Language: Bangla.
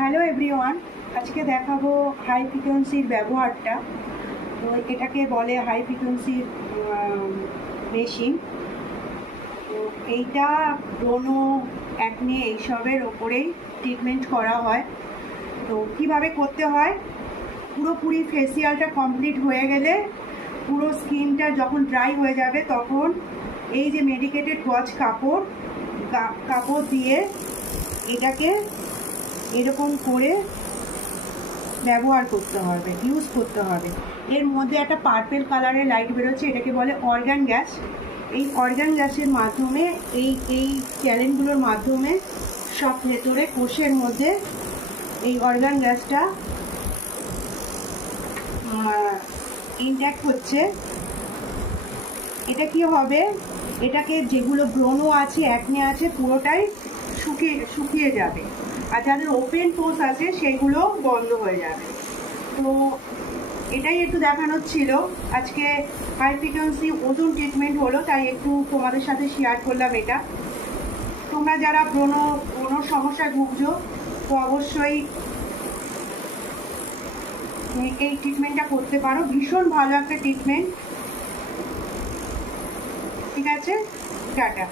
হ্যালো এভরিওয়ান, আজকে দেখাবো হাই ফ্রিকোয়েন্সির ব্যবহারটা। তো এটাকে বলে হাই ফ্রিকোয়েন্সির মেশিন। তো এইটা ব্রণ, অ্যাকনে এইসবের ওপরেই ট্রিটমেন্ট করা হয়। তো কীভাবে করতে হয়, পুরোপুরি ফেসিয়ালটা কমপ্লিট হয়ে গেলে পুরো স্কিনটা যখন ড্রাই হয়ে যাবে তখন এই যে মেডিকেটেড গজ কাপড় দিয়ে এটাকে এরকম করে ব্যবহার করতে হবে, ইউজ করতে হবে। এর মধ্যে একটা পার্পেল কালারের লাইট বেরোচ্ছে, এটাকে বলে অর্গান গ্যাস। এই অর্গান গ্যাসের মাধ্যমে এই চ্যানেলগুলোর মাধ্যমে সব ভেতরে কোষের মধ্যে এই অর্গান গ্যাসটা ইনট্যাক্ট হচ্ছে। এটা কি হবে, এটাকে যেগুলো ব্রণ আছে, অ্যাকনে আছে, পুরোটাই শুকিয়ে যাবে, আর যাদের ওপেন পোর্স আছে সেগুলো বন্ধ হয়ে যাবে। তো এটাই একটু দেখানোর ছিল। আজকে হাই ফ্রিকোয়েন্সি ওজন ট্রিটমেন্ট হলো, তাই একটু তোমাদের সাথে শেয়ার করলাম এটা। তোমরা যারা ব্রণ সমস্যায় ভুগছো তো অবশ্যই এই ট্রিটমেন্টটা করতে পারো, ভীষণ ভালো একটা ট্রিটমেন্ট। ঠিক আছে, টাটা।